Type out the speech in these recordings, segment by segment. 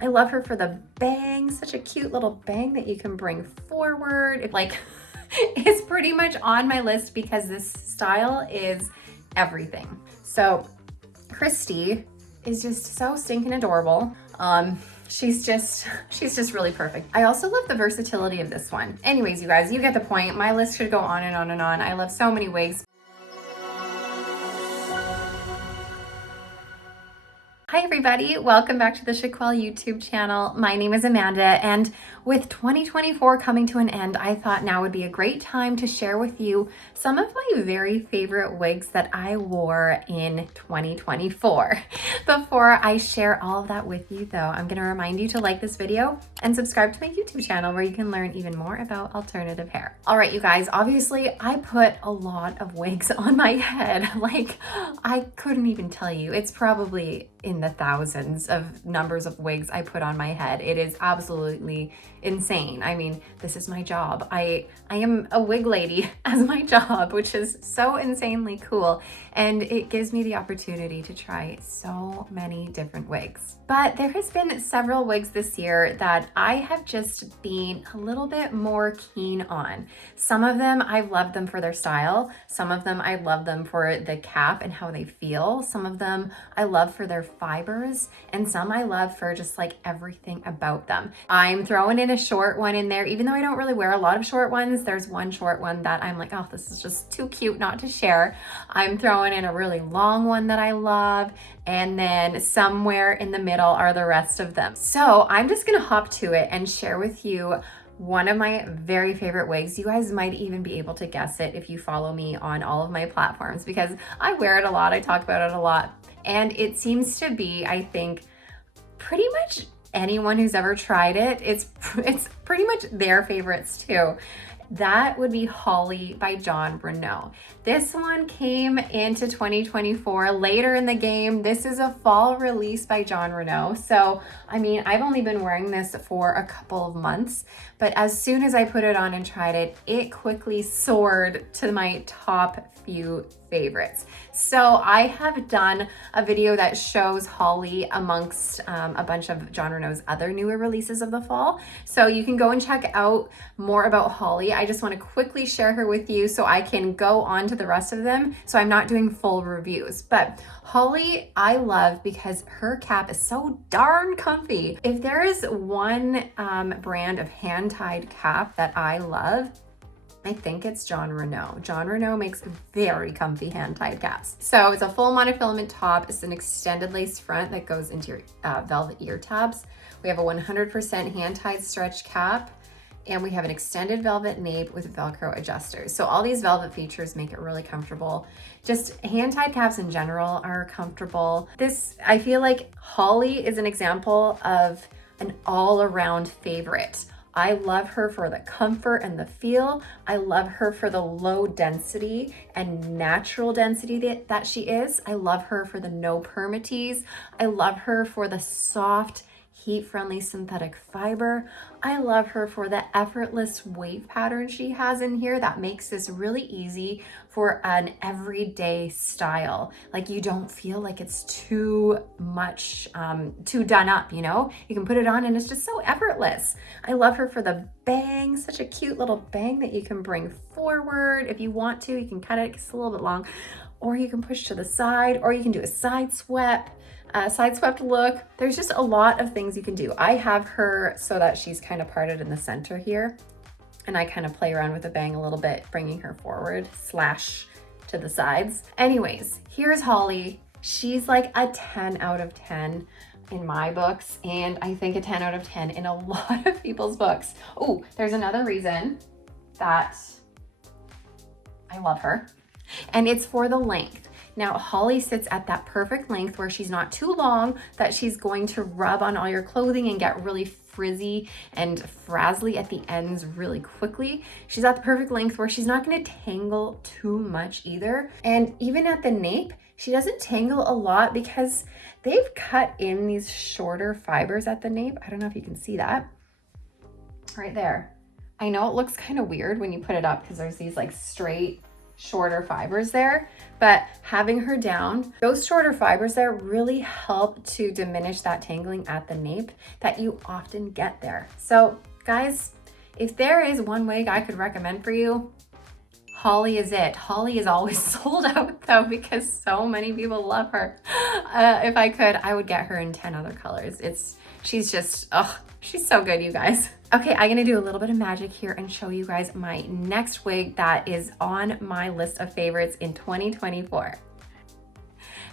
I love her for the bang, such a cute little bang that you can bring forward. It like is pretty much on my list because this style is everything. So Kristi is just so stinking adorable. She's just really perfect. I also love the versatility of this one. Anyways, you guys, you get the point. My list could go on and on and on. I love so many wigs. Hi everybody, welcome back to the Chiquel YouTube channel. My name is Amanda, and with 2024 coming to an end, I thought now would be a great time to share with you some of my very favorite wigs that I wore in 2024. Before I share all of that with you though, I'm gonna remind you to like this video and subscribe to my YouTube channel where you can learn even more about alternative hair. All right, you guys, obviously I put a lot of wigs on my head. Like, I couldn't even tell you. It's probably in the thousands of numbers of wigs I put on my head. It is absolutely insane. I mean, this is my job. I am a wig lady as my job, which is so insanely cool. And it gives me the opportunity to try so many different wigs. But there has been several wigs this year that I have just been a little bit more keen on. Some of them, I've loved them for their style. Some of them, I love them for the cap and how they feel. Some of them, I love for their fibers, and some I love for just like everything about them. I'm throwing in a short one in there, even though I don't really wear a lot of short ones. There's one short one that I'm like, oh, this is just too cute not to share. I'm throwing in a really long one that I love, and then somewhere in the middle are the rest of them. So I'm just gonna hop to it and share with you one of my very favorite wigs. You guys might even be able to guess it if you follow me on all of my platforms, because I wear it a lot, I talk about it a lot. And it seems to be, I think, pretty much anyone who's ever tried it, it's pretty much their favorites too. That would be Hollie by Jon Renau. This one came into 2024 later in the game. This is a fall release by Jon Renau. So, I mean, I've only been wearing this for a couple of months, but as soon as I put it on and tried it, it quickly soared to my top few favorites. So I have done a video that shows Hollie amongst a bunch of Jon Renau's other newer releases of the fall. So you can go and check out more about Hollie. I just want to quickly share her with you so I can go on to the rest of them. So I'm not doing full reviews, but Hollie I love because her cap is so darn comfy. If there is one brand of hand-tied cap that I love, I think it's Jon Renau. Jon Renau makes very comfy hand-tied caps. So it's a full monofilament top. It's an extended lace front that goes into your velvet ear tabs. We have a 100% hand-tied stretch cap, and we have an extended velvet nape with Velcro adjusters. So all these velvet features make it really comfortable. Just hand-tied caps in general are comfortable. This, I feel like Hollie is an example of an all-around favorite. I love her for the comfort and the feel. I love her for the low density and natural density that she is. I love her for the no permatease. I love her for the soft, heat-friendly synthetic fiber. I love her for the effortless wave pattern she has in here that makes this really easy for an everyday style. Like, you don't feel like it's too much, too done up, you know? You can put it on and it's just so effortless. I love her for the bang, such a cute little bang that you can bring forward. If you want to, you can cut it, it's a little bit long, or you can push to the side, or you can do a side swept look. There's just a lot of things you can do. I have her so that she's kind of parted in the center here, and I kind of play around with the bang a little bit, bringing her forward / to the sides. Anyways, here's Hollie. She's like a 10 out of 10 in my books, and I think a 10 out of 10 in a lot of people's books. Oh, there's another reason that I love her, and it's for the length. Now, Hollie sits at that perfect length where she's not too long that she's going to rub on all your clothing and get really frizzy and frazzly at the ends really quickly. She's at the perfect length where she's not going to tangle too much either. And even at the nape, she doesn't tangle a lot because they've cut in these shorter fibers at the nape. I don't know if you can see that right there. I know it looks kind of weird when you put it up because there's these like straight shorter fibers there, but having her down, those shorter fibers there really help to diminish that tangling at the nape that you often get there. So guys, if there is one wig I could recommend for you, Hollie is it. Hollie is always sold out though because so many people love her. If I could, I would get her in 10 other colors. She's just, oh, she's so good, you guys. Okay, I'm gonna do a little bit of magic here and show you guys my next wig that is on my list of favorites in 2024.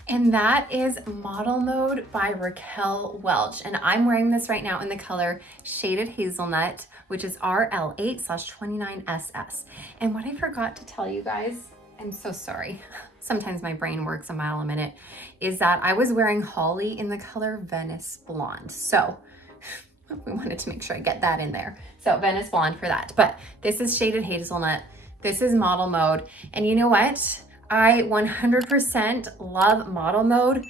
And that is Model Mode by Raquel Welch. And I'm wearing this right now in the color Shaded Hazelnut, which is RL8/29SS. And what I forgot to tell you guys, I'm so sorry, sometimes my brain works a mile a minute, is that I was wearing Hollie in the color Venice Blonde. So we wanted to make sure I get that in there. So Venice Blonde for that. But this is Shaded Hazelnut. This is Model Mode. And you know what? I 100% love Model Mode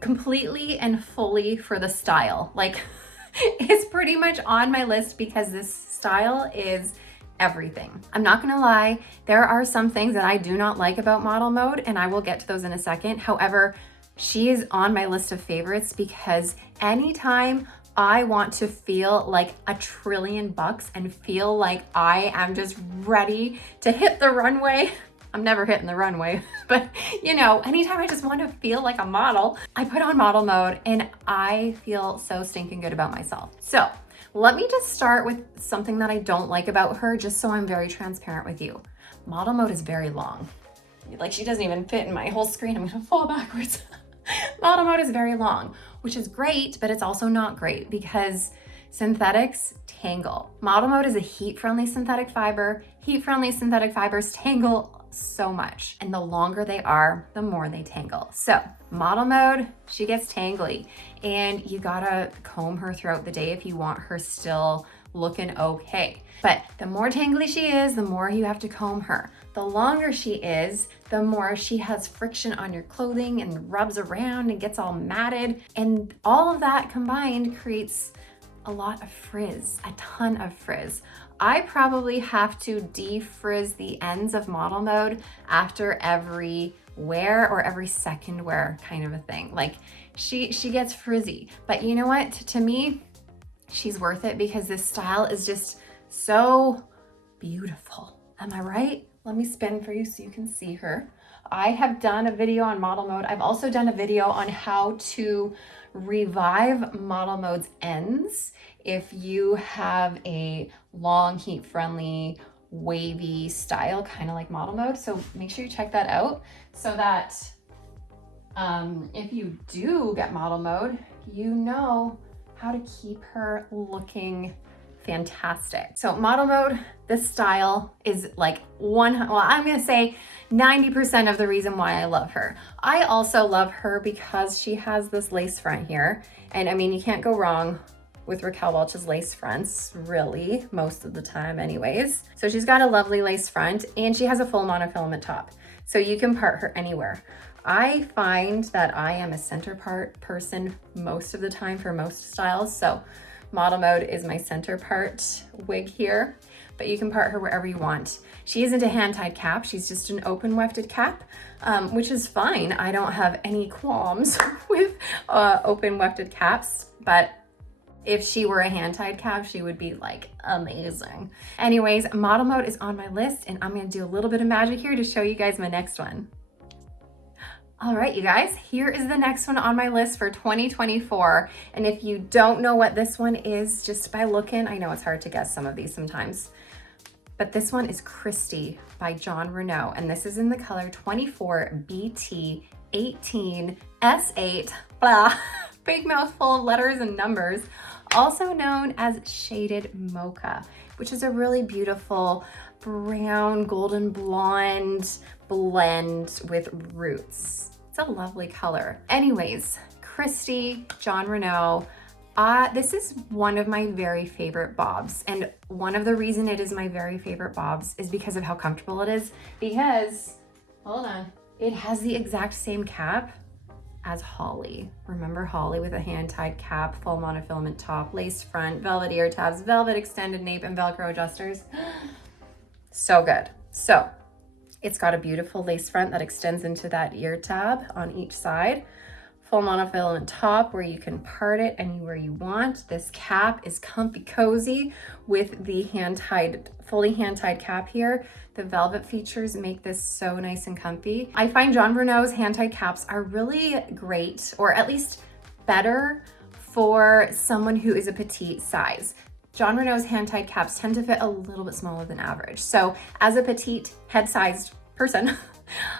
completely and fully for the style. Like, it's pretty much on my list because this style is everything. I'm not gonna lie, there are some things that I do not like about Model Mode, and I will get to those in a second. However, she is on my list of favorites because anytime I want to feel like $1 trillion and feel like I am just ready to hit the runway, I'm never hitting the runway, but you know, anytime I just want to feel like a model, I put on Model Mode and I feel so stinking good about myself. So let me just start with something that I don't like about her, just so I'm very transparent with you. Model Mode is very long. Like, she doesn't even fit in my whole screen. I'm gonna fall backwards. Model Mode is very long, which is great, but it's also not great because synthetics tangle. Model Mode is a heat-friendly synthetic fiber. Heat-friendly synthetic fibers tangle so much, and the longer they are, the more they tangle. So Model Mode, she gets tangly, and you gotta comb her throughout the day if you want her still looking okay. But the more tangly she is, the more you have to comb her. The longer she is, the more she has friction on your clothing and rubs around and gets all matted, and all of that combined creates a lot of frizz, a ton of frizz. I probably have to defrizz the ends of Model Mode after every wear or every second wear, kind of a thing. Like, she gets frizzy, but you know what? To me, she's worth it because this style is just so beautiful. Am I right? Let me spin for you so you can see her. I have done a video on Model Mode. I've also done a video on how to revive Model Mode's ends if you have a long, heat-friendly, wavy style, kind of like Model Mode. So make sure you check that out so that if you do get Model Mode, you know how to keep her looking fantastic. So Model Mode, this style is like I'm gonna say 90% of the reason why I love her. I also love her because she has this lace front here. And I mean, you can't go wrong with Raquel Welch's lace fronts, really, most of the time anyways. So she's got a lovely lace front and she has a full monofilament top. So you can part her anywhere. I find that I am a center part person most of the time for most styles. So Model Mode is my center part wig here, but you can part her wherever you want. She isn't a hand-tied cap, she's just an open wefted cap, which is fine. I don't have any qualms with open wefted caps, but if she were a hand-tied cap, she would be like amazing. Anyways, Model Mode is on my list and I'm gonna do a little bit of magic here to show you guys my next one. All right, you guys, here is the next one on my list for 2024. And if you don't know what this one is, just by looking, I know it's hard to guess some of these sometimes, but this one is Christy by Jon Renau. And this is in the color 24BT18S8, blah, big mouthful of letters and numbers, also known as Shaded Mocha, which is a really beautiful brown, golden blonde blend with roots. It's a lovely color. Anyways, Christy, Jon Renau, this is one of my very favorite bobs. And one of the reason it is my very favorite bobs is because of how comfortable it is. Because, hold on, it has the exact same cap as Hollie. Remember Hollie with a hand-tied cap, full monofilament top, lace front, velvet ear tabs, velvet extended nape, and Velcro adjusters? So good. So It's got a beautiful lace front that extends into that ear tab on each side. Full monofilament top where you can part it anywhere you want. This cap is comfy cozy with the hand-tied, fully hand-tied cap here. The velvet features make this so nice and comfy. I find Jon Renau's hand-tied caps are really great, or at least better for someone who is a petite size. Jon Renau's hand-tied caps tend to fit a little bit smaller than average. So as a petite head-sized person,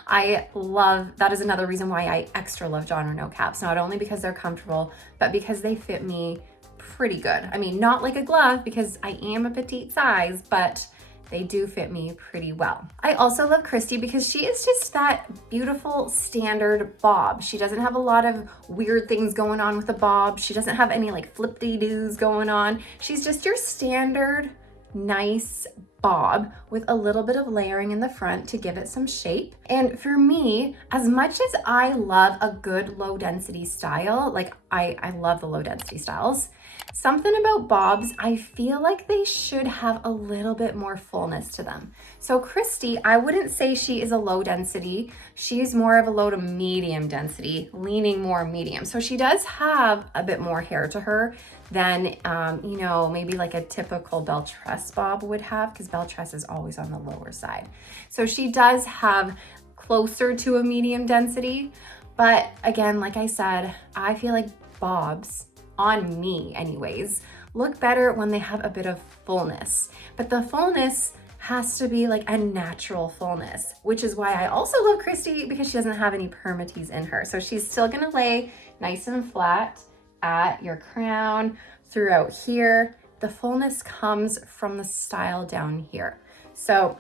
that is another reason why I extra love Jon Renau caps, not only because they're comfortable, but because they fit me pretty good. I mean, not like a glove because I am a petite size, but they do fit me pretty well. I also love Kristi because she is just that beautiful standard bob. She doesn't have a lot of weird things going on with the bob. She doesn't have any like flip-de-doos going on. She's just your standard nice bob with a little bit of layering in the front to give it some shape. And for me, as much as I love a good low density style, like I love the low density styles, something about bobs, I feel like they should have a little bit more fullness to them. So Kristi, I wouldn't say she is a low density. She's more of a low to medium density, leaning more medium. So she does have a bit more hair to her than, you know, maybe like a typical Belle Tress bob would have, because Belle Tress is always on the lower side. So she does have closer to a medium density. But again, like I said, I feel like bobs, on me anyways, look better when they have a bit of fullness. But the fullness has to be like a natural fullness, which is why I also love Kristi, because she doesn't have any permatease in her. So she's still gonna lay nice and flat at your crown throughout here. The fullness comes from the style down here. So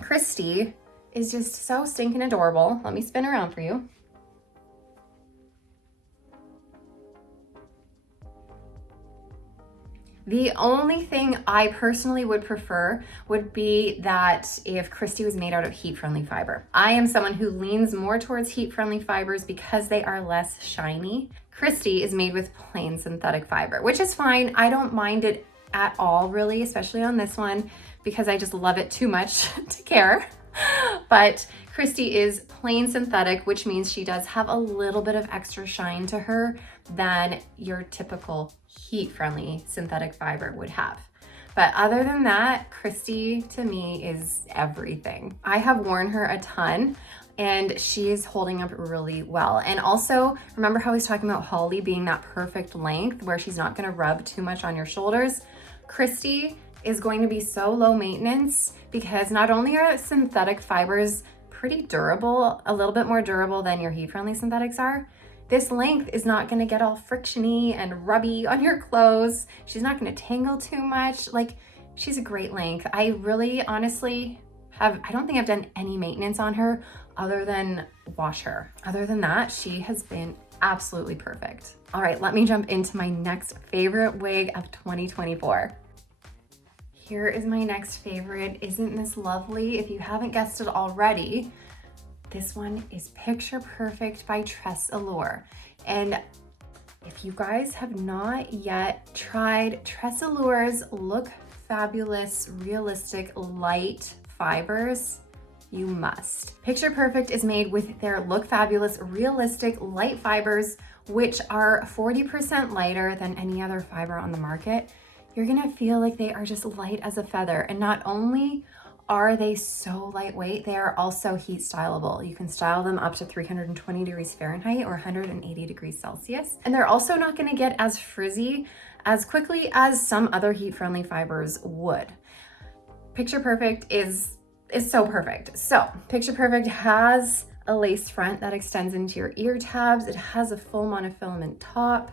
Kristi is just so stinking adorable. Let me spin around for you. The only thing I personally would prefer would be that if Kristi was made out of heat-friendly fiber. I am someone who leans more towards heat-friendly fibers because they are less shiny. Kristi is made with plain synthetic fiber, which is fine. I don't mind it at all, really, especially on this one, because I just love it too much to care. But Kristi is plain synthetic, which means she does have a little bit of extra shine to her than your typical heat-friendly synthetic fiber would have. But other than that, Kristi to me is everything. I have worn her a ton and she is holding up really well. And also, remember how I was talking about Hollie being that perfect length where she's not gonna rub too much on your shoulders? Kristi is going to be so low maintenance because not only are synthetic fibers pretty durable, a little bit more durable than your heat-friendly synthetics are, this length is not gonna get all frictiony and rubby on your clothes. She's not gonna tangle too much. Like, she's a great length. I really honestly I don't think I've done any maintenance on her other than wash her. Other than that, she has been absolutely perfect. All right, let me jump into my next favorite wig of 2024. Here is my next favorite. Isn't this lovely? If you haven't guessed it already, this one is Picture Perfect by TressAllure. And if you guys have not yet tried TressAllure's Look Fabulous Realistic Light Fibers, you must. Picture Perfect is made with their Look Fabulous Realistic Light Fibers, which are 40% lighter than any other fiber on the market. You're gonna feel like they are just light as a feather. And not only are they so lightweight, they are also heat styleable. You can style them up to 320 degrees Fahrenheit or 180 degrees Celsius. And they're also not gonna get as frizzy as quickly as some other heat-friendly fibers would. Picture Perfect is so perfect. So Picture Perfect has a lace front that extends into your ear tabs. It has a full monofilament top,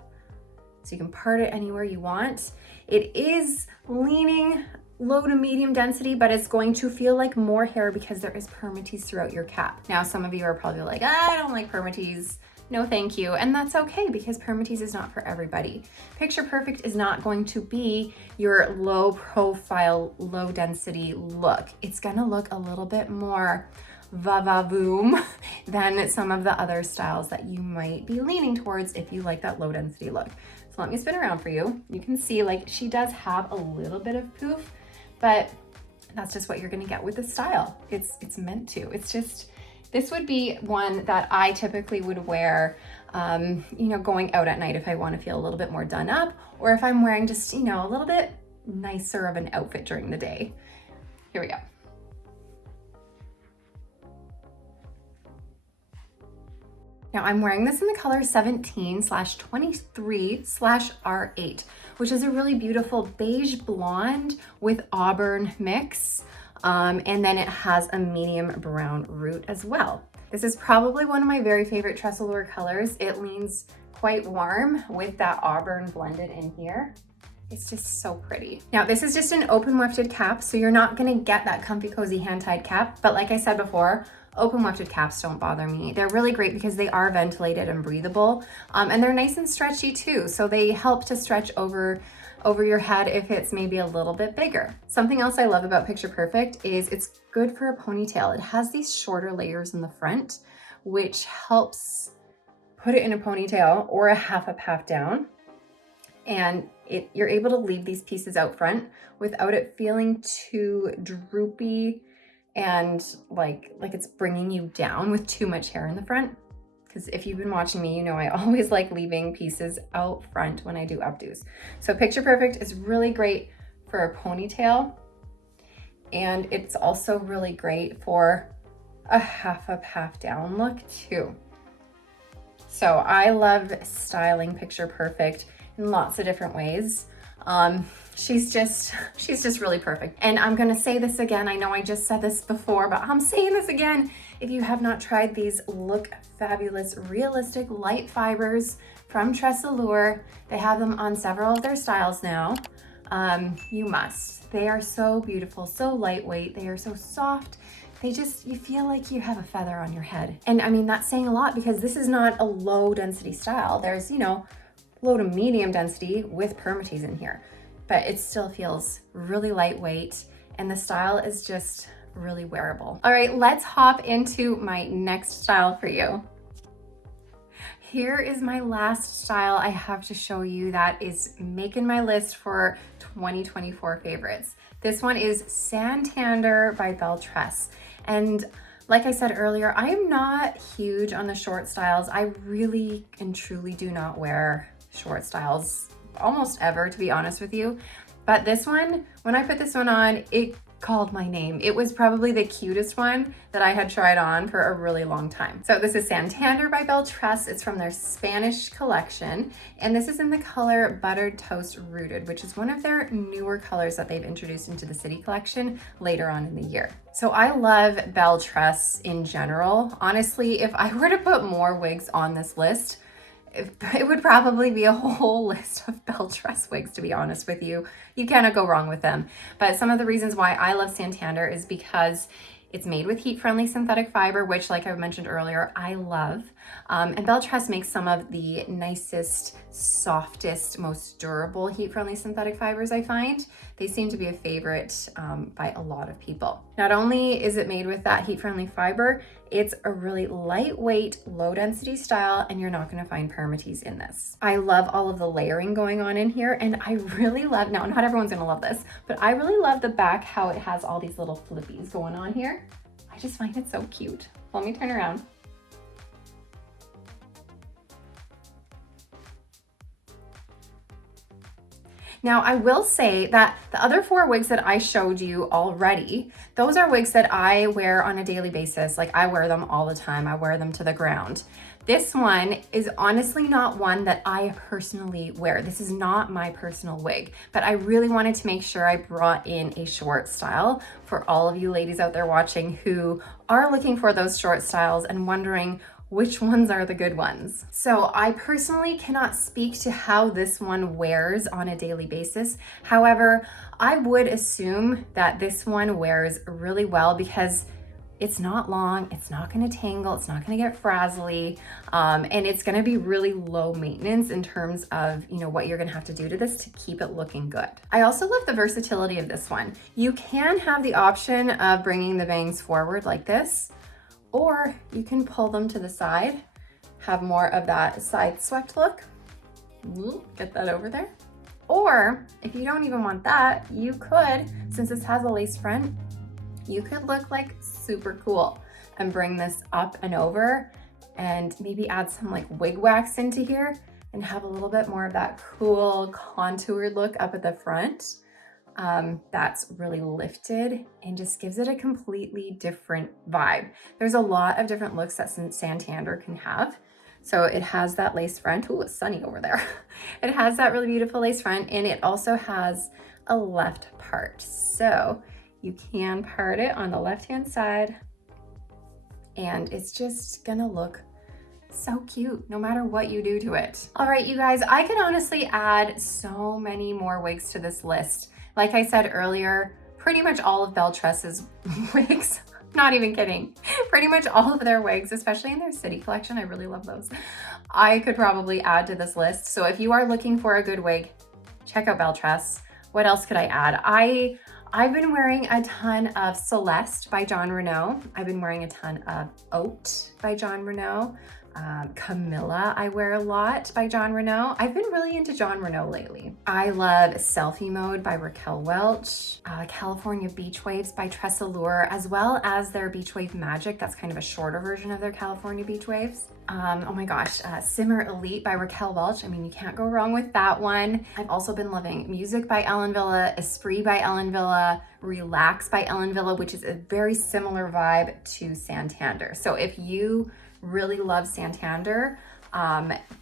so you can part it anywhere you want. It is leaning low to medium density, but it's going to feel like more hair because there is permatease throughout your cap. Now, some of you are probably like, I don't like permatease. No, thank you. And that's okay because permatease is not for everybody. Picture Perfect is not going to be your low profile, low density look. It's gonna look a little bit more va-va-voom than some of the other styles that you might be leaning towards if you like that low density look. So let me spin around for you. You can see like she does have a little bit of poof, but that's just what you're gonna get with the style. It's meant to. It's just, this would be one that I typically would wear, you know, going out at night if I want to feel a little bit more done up, or if I'm wearing just, you know, a little bit nicer of an outfit during the day. Here we go. Now I'm wearing this in the color 17/23/R8, which is a really beautiful beige blonde with auburn mix. And then it has a medium brown root as well. This is probably one of my very favorite TressAllure colors. It leans quite warm with that auburn blended in here. It's just so pretty. Now this is just an open wefted cap, so you're not gonna get that comfy cozy hand-tied cap. But like I said before, open wefted caps don't bother me. They're really great because they are ventilated and breathable. And they're nice and stretchy too. So they help to stretch over your head if it's maybe a little bit bigger. Something else I love about Picture Perfect is it's good for a ponytail. It has these shorter layers in the front, which helps put it in a ponytail or a half up, half down. And you're able to leave these pieces out front without it feeling too droopy and like it's bringing you down with too much hair in the front. Because if you've been watching me, you know I always like leaving pieces out front when I do updos. So Picture Perfect is really great for a ponytail, and it's also really great for a half up, half down look too. So I love styling Picture Perfect in lots of different ways. She's just really perfect. And I'm gonna say this again, I know I just said this before, but I'm saying this again. If you have not tried these Look Fabulous Realistic Light Fibers from TressAllure, they have them on several of their styles now. You must. They are so beautiful, so lightweight, they are so soft. You feel like you have a feather on your head. And I mean, that's saying a lot because this is not a low density style. There's, you know, low to medium density with permatease in here, but it still feels really lightweight and the style is just really wearable. All right, let's hop into my next style for you. Here is my last style I have to show you that is making my list for 2024 favorites. This one is Santander by Belle Tress. And like I said earlier, I am not huge on the short styles. I really and truly do not wear short styles almost ever, to be honest with you. But this one, when I put this one on, it called my name. It was probably the cutest one that I had tried on for a really long time. So this is Santander by Belle Tress. It's from their Spanish collection. And this is in the color Buttered Toast Rooted, which is one of their newer colors that they've introduced into the City collection later on in the year. So I love Belle Tress in general. Honestly, if I were to put more wigs on this list, it would probably be a whole list of Belle Tress wigs, to be honest with you. You cannot go wrong with them. But some of the reasons why I love Santander is because it's made with heat-friendly synthetic fiber, which, like I mentioned earlier, I love. And Belle Tress makes some of the nicest, softest, most durable heat-friendly synthetic fibers I find. They seem to be a favorite by a lot of people. Not only is it made with that heat-friendly fiber, it's a really lightweight, low-density style, and you're not gonna find permatease in this. I love all of the layering going on in here, and I really love, now not everyone's gonna love this, but I really love the back, how it has all these little flippies going on here. I just find it so cute. Let me turn around. Now, I will say that the other 4 wigs that I showed you already, those are wigs that I wear on a daily basis. Like, I wear them all the time. I wear them to the ground. This one is honestly not one that I personally wear. This is not my personal wig, but I really wanted to make sure I brought in a short style for all of you ladies out there watching who are looking for those short styles and wondering which ones are the good ones. So I personally cannot speak to how this one wears on a daily basis. However, I would assume that this one wears really well because it's not long, it's not gonna tangle, it's not gonna get frazzly, and it's gonna be really low maintenance in terms of, you know, what you're gonna have to do to this to keep it looking good. I also love the versatility of this one. You can have the option of bringing the bangs forward like this, or you can pull them to the side, have more of that side swept look. Get that over there. Or if you don't even want that, you could, since this has a lace front, you could look like super cool and bring this up and over and maybe add some like wig wax into here and have a little bit more of that cool contoured look up at the front. That's really lifted and just gives it a completely different vibe. There's a lot of different looks that Santander can have. So it has that lace front. Ooh, it's sunny over there. It has that really beautiful lace front, and it also has a left part. So you can part it on the left-hand side, and it's just gonna look so cute no matter what you do to it. All right, you guys, I could honestly add so many more wigs to this list. Like I said earlier, pretty much all of Belle Tress's wigs, not even kidding, pretty much all of their wigs, especially in their city collection, I really love those, I could probably add to this list. So if you are looking for a good wig, check out Belle Tress. What else could I add? I've been wearing a ton of Celeste by Jon Renau. I've been wearing a ton of Oat by Jon Renau. Camilla I wear a lot by Jon Renau. I've been really into Jon Renau lately. I love Selfie Mode by Raquel Welch, California Beach Waves by TressAllure, as well as their Beach Wave Magic. That's kind of a shorter version of their California Beach Waves. Oh my gosh, Simmer Elite by Raquel Welch. I mean, you can't go wrong with that one. I've also been loving Music by Ellen Villa, Esprit by Ellen Villa, Relax by Ellen Villa, which is a very similar vibe to Santander. So if you really love Santander,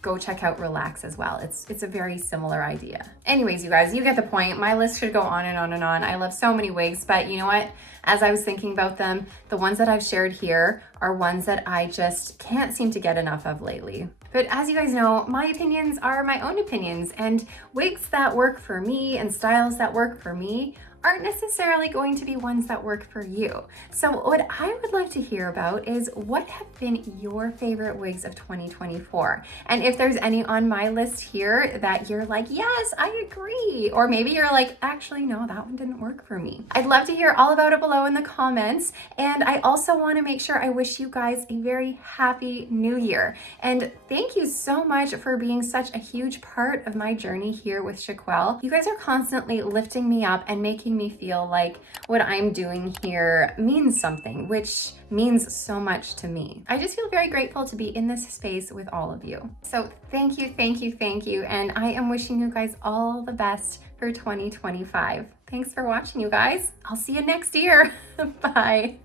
go check out Relax as well. It's a very similar idea. Anyways, you guys, you get the point. My list could go on and on and on. I love so many wigs, but you know what? As I was thinking about them, the ones that I've shared here are ones that I just can't seem to get enough of lately. But as you guys know, my opinions are my own opinions, and wigs that work for me and styles that work for me aren't necessarily going to be ones that work for you. So what I would love to hear about is what have been your favorite wigs of 2024? And if there's any on my list here that you're like, yes, I agree. Or maybe you're like, actually, no, that one didn't work for me. I'd love to hear all about it below in the comments. And I also want to make sure I wish you guys a very happy new year. And thank you so much for being such a huge part of my journey here with Chiquel. You guys are constantly lifting me up and making me feel like what I'm doing here means something, which means so much to me. I just feel very grateful to be in this space with all of you. So thank you, thank you, thank you. And I am wishing you guys all the best for 2025. Thanks for watching, you guys. I'll see you next year. Bye.